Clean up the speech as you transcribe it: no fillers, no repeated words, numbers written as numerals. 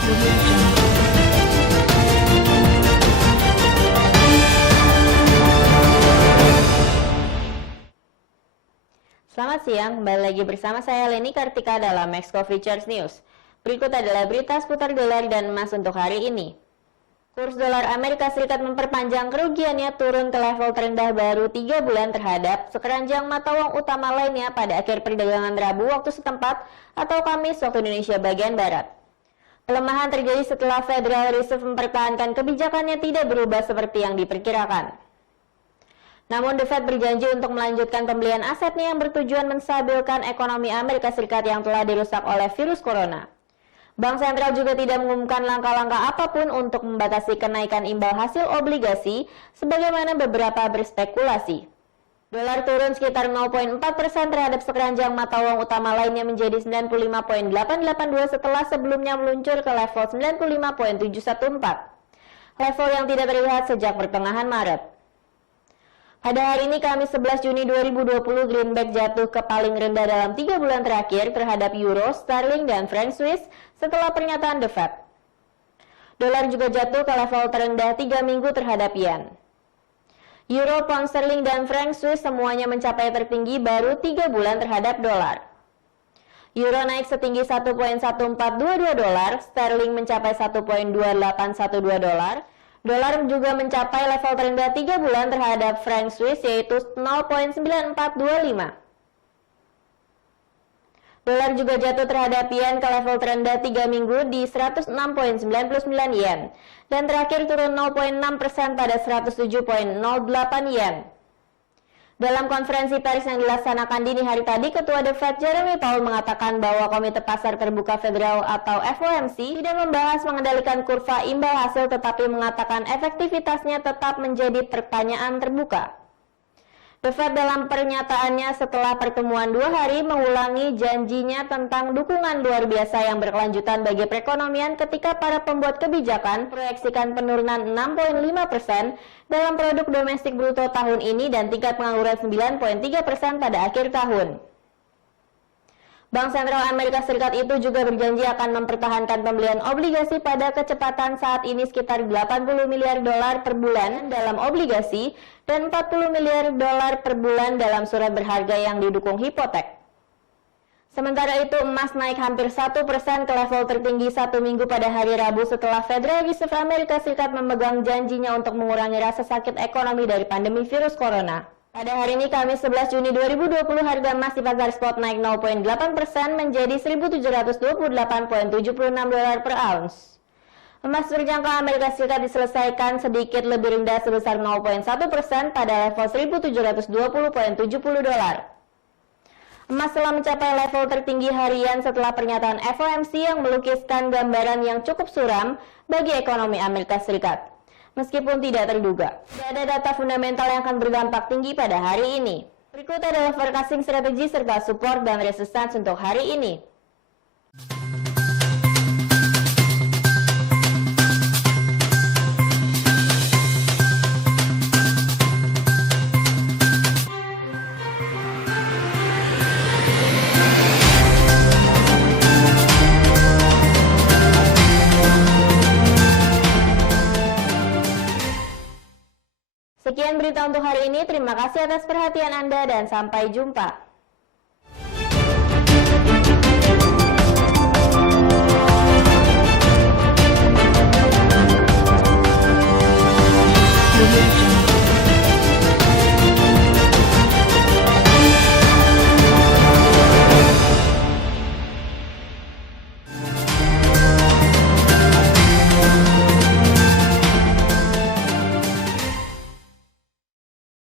Audio Jungle. Selamat siang, kembali lagi bersama saya Leni Kartika dalam Maxco Futures News. Berikut adalah berita seputar dolar dan emas untuk hari ini. Kurs dolar Amerika Serikat memperpanjang kerugiannya turun ke level terendah baru 3 bulan terhadap sekeranjang mata uang utama lainnya pada akhir perdagangan Rabu waktu setempat atau Kamis waktu Indonesia bagian Barat. Pelemahan terjadi setelah Federal Reserve mempertahankan kebijakannya tidak berubah seperti yang diperkirakan. Namun The Fed berjanji untuk melanjutkan pembelian asetnya yang bertujuan menstabilkan ekonomi Amerika Serikat yang telah dirusak oleh virus corona. Bank sentral juga tidak mengumumkan langkah-langkah apapun untuk membatasi kenaikan imbal hasil obligasi sebagaimana beberapa berspekulasi. Dolar turun sekitar 0,4% terhadap sekeranjang mata uang utama lainnya menjadi 95.882 setelah sebelumnya meluncur ke level 95.714, level yang tidak terlihat sejak pertengahan Maret. Pada hari ini Kamis 11 Juni 2020, greenback jatuh ke paling rendah dalam 3 bulan terakhir terhadap euro, sterling, dan franc Swiss setelah pernyataan The Fed. Dolar juga jatuh ke level terendah 3 minggu terhadap yen. Euro, pound sterling, dan franc Swiss semuanya mencapai tertinggi baru 3 bulan terhadap dolar. Euro naik setinggi 1.1422 dolar, sterling mencapai 1.2812 dolar. Dolar juga mencapai level terendah 3 bulan terhadap franc Swiss yaitu 0.9425. Dolar juga jatuh terhadap yen ke level terendah 3 minggu di 106.99 yen dan terakhir turun 0,6% pada 107.08 yen. Dalam konferensi pers yang dilaksanakan dini hari tadi, Ketua The Fed Jeremy Powell mengatakan bahwa Komite Pasar Terbuka Federal atau FOMC tidak membahas mengendalikan kurva imbal hasil tetapi mengatakan efektivitasnya tetap menjadi pertanyaan terbuka. The Fed dalam pernyataannya setelah pertemuan 2 hari mengulangi janjinya tentang dukungan luar biasa yang berkelanjutan bagi perekonomian ketika para pembuat kebijakan proyeksikan penurunan 6,5% dalam produk domestik bruto tahun ini dan tingkat pengangguran 9,3% pada akhir tahun. Bank Sentral Amerika Serikat itu juga berjanji akan mempertahankan pembelian obligasi pada kecepatan saat ini sekitar 80 miliar dolar per bulan dalam obligasi dan 40 miliar dolar per bulan dalam surat berharga yang didukung hipotek. Sementara itu, emas naik hampir 1% ke level tertinggi 1 minggu pada hari Rabu setelah Federal Reserve Amerika Serikat memegang janjinya untuk mengurangi rasa sakit ekonomi dari pandemi virus corona. Pada hari ini Kamis 11 Juni 2020, harga emas di pasar spot naik 0,8% menjadi 1.728,76 dolar per ounce. Emas berjangka Amerika Serikat diselesaikan sedikit lebih rendah sebesar 0,1% pada level 1.720,70 dolar. Emas telah mencapai level tertinggi harian setelah pernyataan FOMC yang melukiskan gambaran yang cukup suram bagi ekonomi Amerika Serikat. Meskipun tidak terduga, tidak ada data fundamental yang akan berdampak tinggi pada hari ini. Berikut adalah forecasting strategi serta support dan resistance untuk hari ini. Sekian berita untuk hari ini, terima kasih atas perhatian Anda dan sampai jumpa. Audio